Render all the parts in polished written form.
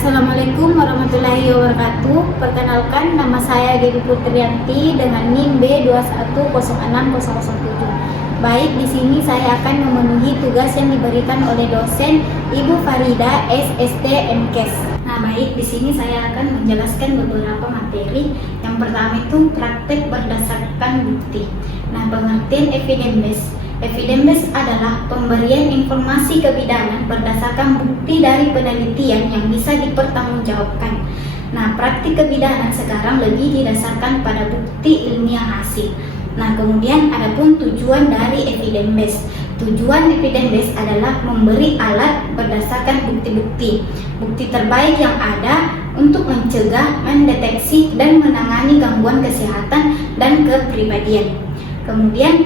Assalamualaikum warahmatullahi wabarakatuh. Perkenalkan, nama saya Dewi Putrianti dengan NIM B21060007. Baik, di sini saya akan memenuhi tugas yang diberikan oleh dosen Ibu Farida SST MKes. Nah, baik, di sini saya akan menjelaskan beberapa materi. Yang pertama itu praktek berdasarkan bukti. Nah, pengertian evidence adalah pemberian informasi kebidanan berdasarkan bukti dari penelitian yang bisa dipertanggungjawabkan. Nah, praktik kebidanan sekarang lebih didasarkan pada bukti ilmiah hasil. Nah, kemudian adapun tujuan dari evidence. Tujuan evidence adalah memberi alat berdasarkan bukti-bukti. Bukti terbaik yang ada untuk mencegah, mendeteksi, dan menangani gangguan kesehatan dan kepribadian. Kemudian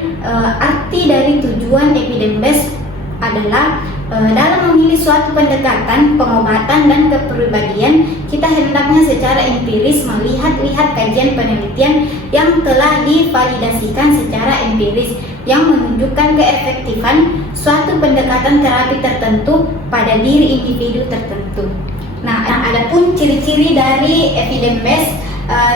arti dari tujuan evidence adalah dalam memilih suatu pendekatan, pengobatan, dan kepribadian, kita hendaknya secara empiris melihat kajian penelitian yang telah divalidasikan secara empiris yang menunjukkan keefektifan suatu pendekatan terapi tertentu pada diri individu tertentu. Nah, adapun ciri-ciri dari evidence,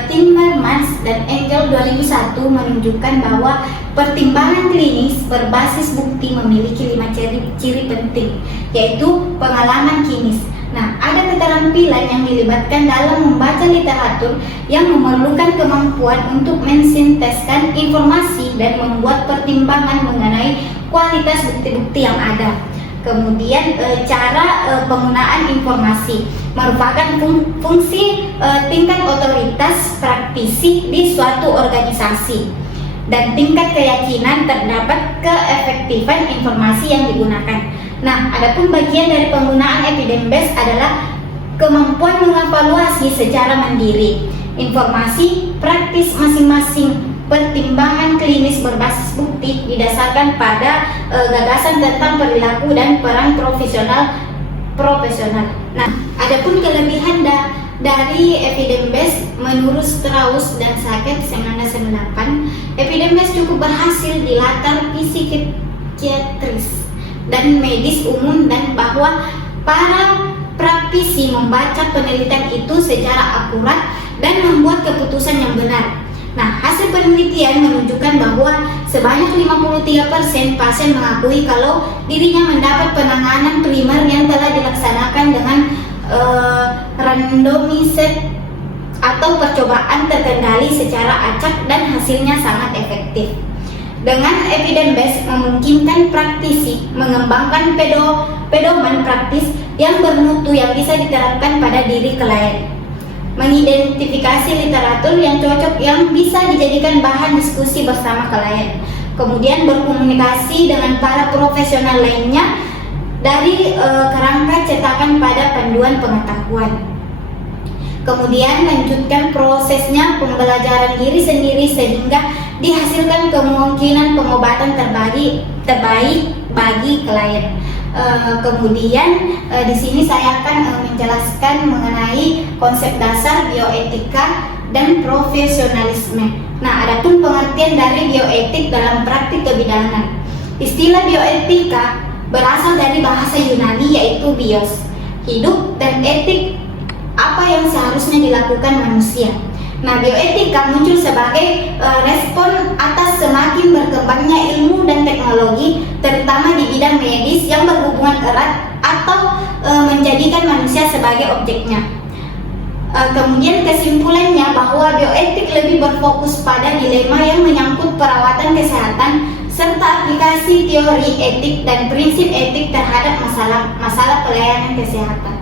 Timmermans dan Engel 2001 menunjukkan bahwa pertimbangan klinis berbasis bukti memiliki 5 ciri penting, yaitu pengalaman klinis. Nah, ada keterampilan yang dilibatkan dalam membaca literatur yang memerlukan kemampuan untuk mensinteskan informasi dan membuat pertimbangan mengenai kualitas bukti-bukti yang ada. Kemudian cara penggunaan informasi merupakan fungsi tingkat otoritas praktisi di suatu organisasi dan tingkat keyakinan terdapat keefektifan informasi yang digunakan. Nah, adapun bagian dari penggunaan evidence adalah kemampuan mengevaluasi secara mandiri informasi praktis masing-masing. Pertimbangan klinis berbasis bukti didasarkan pada gagasan tentang perilaku dan peran profesional. Nah, adapun kelebihan dari evidence menurut Strauss dan Sackett 1998, evidence cukup berhasil di latar psikiatris dan medis umum, dan bahwa para praktisi membaca penelitian itu secara akurat dan membuat keputusan yang benar. Nah, hasil penelitian menunjukkan bahwa sebanyak 53% pasien mengakui kalau dirinya mendapat penanganan primer yang telah dilaksanakan dengan randomisasi atau percobaan terkendali secara acak dan hasilnya sangat efektif. Dengan evidence memungkinkan praktisi mengembangkan pedoman praktis yang bermutu yang bisa diterapkan pada diri klien, mengidentifikasi literatur yang cocok yang bisa dijadikan bahan diskusi bersama klien, kemudian berkomunikasi dengan para profesional lainnya dari kerangka cetakan pada panduan pengetahuan. Kemudian lanjutkan prosesnya pembelajaran diri sendiri sehingga dihasilkan kemungkinan pengobatan terbaik bagi klien. Kemudian di sini saya akan menjelaskan mengenai konsep dasar bioetika dan profesionalisme. Nah, adapun pengertian dari bioetik dalam praktik kebidanan. Istilah bioetika berasal dari bahasa Yunani yaitu bios, hidup, dan etik, apa yang seharusnya dilakukan manusia. Nah, bioetika muncul sebagai respon atas semakin berkembangnya ilmu dan teknologi, terutama di bidang medis yang berhubungan erat atau menjadikan manusia sebagai objeknya. Kemudian kesimpulannya bahwa bioetik lebih berfokus pada dilema yang menyangkut perawatan kesehatan serta aplikasi teori etik dan prinsip etik terhadap masalah pelayanan kesehatan.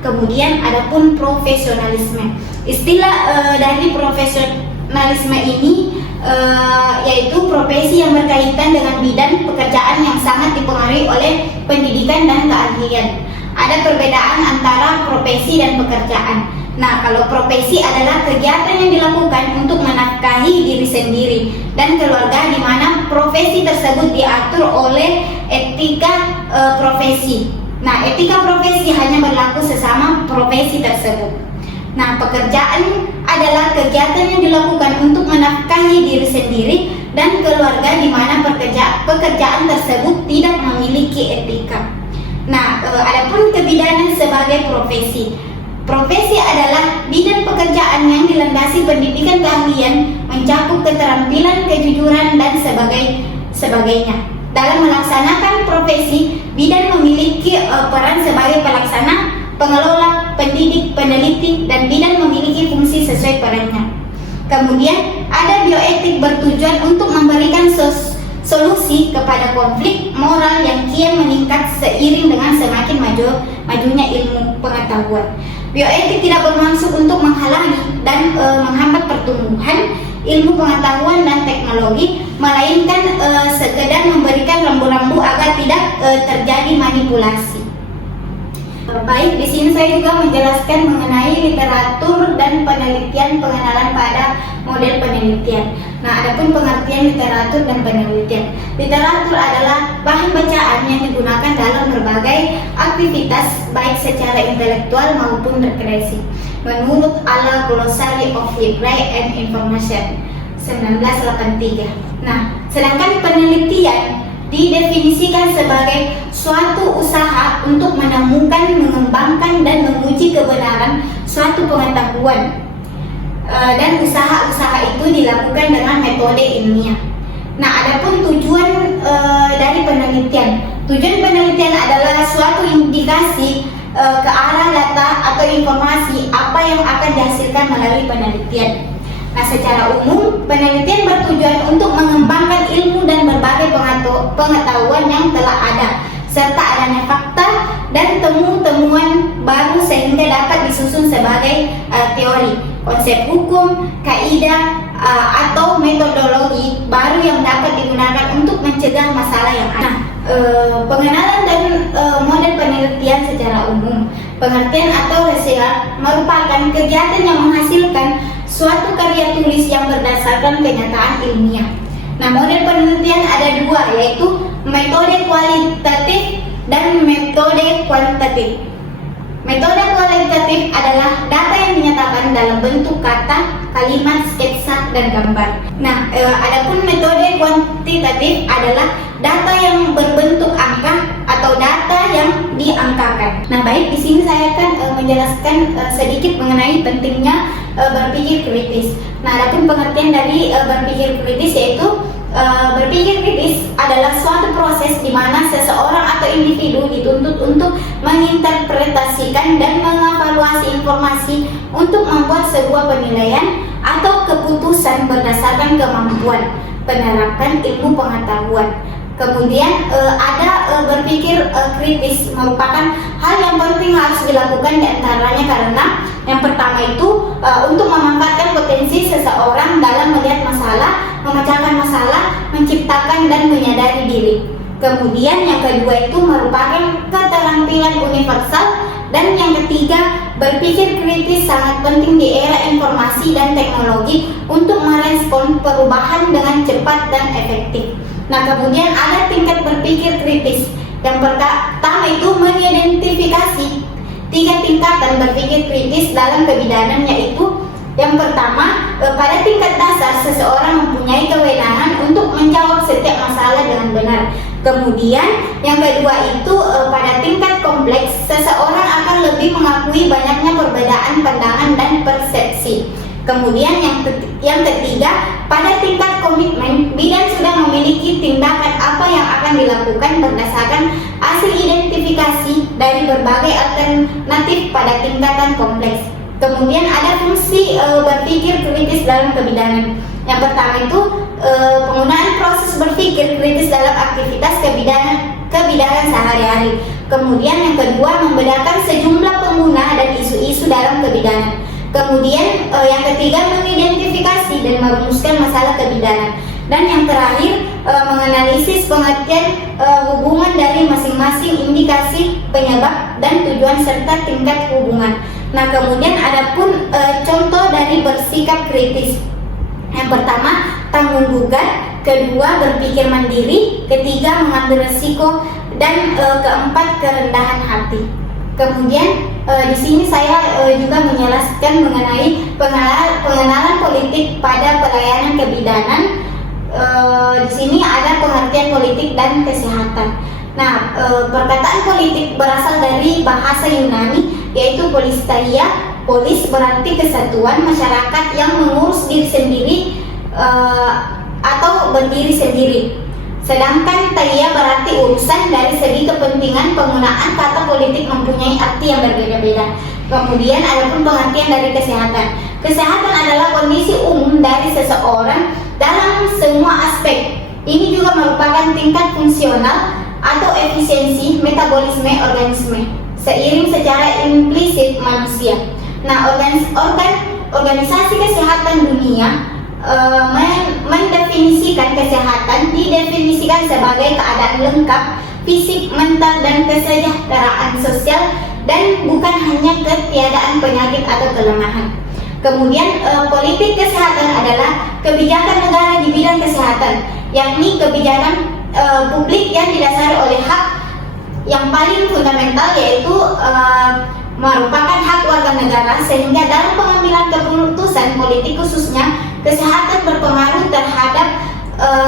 Kemudian adapun profesionalisme. Istilah dari profesionalisme ini yaitu profesi yang berkaitan dengan bidang pekerjaan yang sangat dipengaruhi oleh pendidikan dan keahlian. Ada perbedaan antara profesi dan pekerjaan. Nah, kalau profesi adalah kegiatan yang dilakukan untuk menafkahi diri sendiri dan keluarga, di mana profesi tersebut diatur oleh etika profesi. Nah, etika profesi hanya berlaku sesama profesi tersebut. Nah, pekerjaan adalah kegiatan yang dilakukan untuk menafkahi diri sendiri dan keluarga, di mana pekerjaan tersebut tidak memiliki etika. Nah, adapun kebidanan sebagai profesi. Profesi adalah bidang pekerjaan yang dilandasi pendidikan keahlian, mencakup keterampilan, kejujuran, dan sebagainya. Dalam melaksanakan profesi, bidan memiliki peran sebagai pelaksana, pengelola, pendidik, peneliti, dan bidan memiliki fungsi sesuai perannya. Kemudian, ada bioetik bertujuan untuk memberikan solusi kepada konflik moral yang kian meningkat seiring dengan semakin majunya ilmu pengetahuan. Bioetik tidak bermaksud untuk menghalangi dan menghambat pertumbuhan ilmu pengetahuan dan teknologi, melainkan sekedar memberikan rambu-rambu agar tidak terjadi manipulasi. Baik, di sini saya juga menjelaskan mengenai literatur dan penelitian, pengenalan pada model penelitian. Nah, adapun pengertian literatur dan penelitian. Literatur adalah bahan bacaan yang digunakan dalam berbagai aktivitas baik secara intelektual maupun rekreasi. Menurut Alla Glossary of Library and Information 1983. Nah, sedangkan penelitian didefinisikan sebagai suatu usaha untuk menemukan, mengembangkan, dan menguji kebenaran suatu pengetahuan, dan usaha-usaha itu dilakukan dengan metode ilmiah. Nah, adapun tujuan dari penelitian. Tujuan penelitian adalah suatu indikasi ke arah data atau informasi apa yang akan dihasilkan melalui penelitian. Nah, secara umum, penelitian bertujuan untuk mengembangkan ilmu dan berbagai pengetahuan yang telah ada, serta adanya fakta dan temuan baru sehingga dapat disusun sebagai teori, konsep hukum, kaidah, atau metodologi baru yang dapat digunakan untuk mencegah masalah yang ada. Pengenalan dan model penelitian secara umum. Pengertian atau riset merupakan kegiatan yang menghasilkan suatu karya tulis yang berdasarkan kenyataan ilmiah. Nah, model penelitian ada dua, yaitu metode kualitatif dan metode kuantitatif. Metode kualitatif adalah data yang dinyatakan dalam bentuk kata, kalimat, sketsa, dan gambar. Nah, adapun metode kuantitatif adalah data yang berbentuk angka atau data yang diangkakan. Nah, baik, di sini saya akan menjelaskan sedikit mengenai pentingnya berpikir kritis. Nah, adapun pengertian dari berpikir kritis yaitu berpikir kritis adalah suatu proses di mana seseorang atau individu dituntut untuk menginterpretasikan dan mengevaluasi informasi untuk membuat sebuah penilaian atau keputusan berdasarkan kemampuan penerapan ilmu pengetahuan. Kemudian ada berpikir kritis merupakan hal yang penting harus dilakukan diantaranya karena yang pertama itu untuk memanfaatkan potensi seseorang dalam melihat masalah, memecahkan masalah, menciptakan dan menyadari diri. Kemudian yang kedua itu merupakan keterampilan universal, dan yang ketiga berpikir kritis sangat penting di era informasi dan teknologi untuk merespon perubahan dengan cepat dan efektif. Nah, kemudian ada tingkat berpikir kritis. Yang pertama itu mengidentifikasi 3 tingkatan berpikir kritis dalam kebidanan, yaitu yang pertama, pada tingkat dasar seseorang mempunyai kewenangan untuk menjawab setiap masalah dengan benar. Kemudian yang kedua itu pada tingkat kompleks seseorang akan lebih mengakui banyaknya perbedaan pandangan dan persepsi. Kemudian yang ketiga, pada tingkat komitmen, bidan sudah memiliki tindakan apa yang akan dilakukan berdasarkan hasil identifikasi dari berbagai alternatif pada tingkatan kompleks. Kemudian ada fungsi berpikir kritis dalam kebidanan. Yang pertama itu penggunaan proses berpikir kritis dalam aktivitas kebidanan sehari-hari. Kemudian yang kedua, membedakan sejumlah pengguna dan isu-isu dalam kebidanan. Kemudian yang ketiga, mengidentifikasi dan merumuskan masalah kebidanan. Dan yang terakhir, menganalisis pengertian hubungan dari masing-masing indikasi, penyebab, dan tujuan serta tingkat hubungan. Nah, kemudian ada pun contoh dari bersikap kritis. Yang pertama, tanggung gugat, kedua, berpikir mandiri, ketiga, mengambil resiko, dan keempat, kerendahan hati. Kemudian di sini saya juga menjelaskan mengenai pengenalan politik pada pelayanan kebidanan. Di sini ada pengertian politik dan kesehatan. Nah, perkataan politik berasal dari bahasa Yunani yaitu polistaia. Polis berarti kesatuan masyarakat yang mengurus diri sendiri atau berdiri sendiri. Sedangkan taia berarti urusan. Dari segi kepentingan penggunaan kata politik mempunyai arti yang berbeda-beda. Kemudian adapun pengertian dari kesehatan. Kesehatan adalah kondisi umum dari seseorang dalam semua aspek. Ini juga merupakan tingkat fungsional atau efisiensi metabolisme organisme seiring secara implisit manusia. Nah, organisasi kesehatan dunia mendefinisikan kesehatan didefinisikan sebagai keadaan lengkap fisik, mental, dan kesejahteraan sosial, dan bukan hanya ketiadaan penyakit atau kelemahan. Kemudian politik kesehatan adalah kebijakan negara di bidang kesehatan, yakni kebijakan publik yang didasari oleh hak yang paling fundamental, yaitu merupakan hak warga negara, sehingga dalam pengambilan keputusan politik khususnya kesehatan berpengaruh terhadap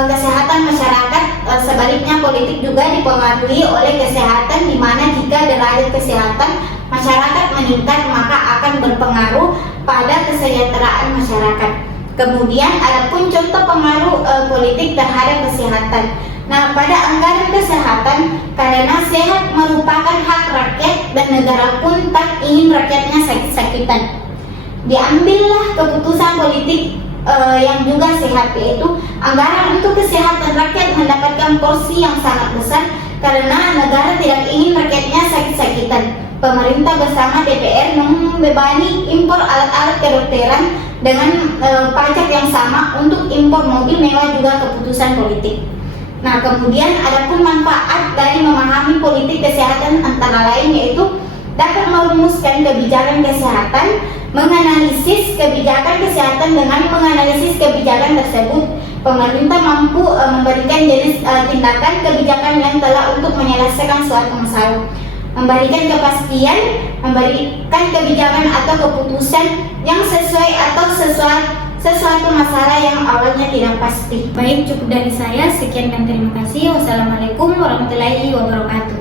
kesehatan masyarakat. Sebaliknya politik juga dipengaruhi oleh kesehatan, di mana jika derajat kesehatan masyarakat meningkat maka akan berpengaruh pada kesejahteraan masyarakat. Kemudian adapun contoh pengaruh politik terhadap kesehatan. Nah, pada anggaran kesehatan, karena sehat merupakan hak rakyat dan negara pun tak ingin rakyatnya sakit-sakitan, diambillah keputusan politik yang juga sehat, yaitu anggaran untuk kesehatan rakyat mendapatkan porsi yang sangat besar karena negara tidak ingin rakyatnya sakit-sakitan. Pemerintah bersama DPR membebani impor alat-alat kedokteran dengan pajak yang sama. Untuk impor mobil mewah juga keputusan politik. Nah, kemudian adapun manfaat dari memahami politik kesehatan antara lain yaitu dapat merumuskan kebijakan kesehatan, menganalisis kebijakan kesehatan. Dengan menganalisis kebijakan tersebut, pemerintah mampu memberikan jenis tindakan kebijakan yang telah untuk menyelesaikan suatu masalah, memberikan kepastian, memberikan kebijakan atau keputusan yang sesuai atau sesuatu masalah yang awalnya tidak pasti. Baik, cukup dari saya. Sekian dan terima kasih. Wassalamualaikum warahmatullahi wabarakatuh.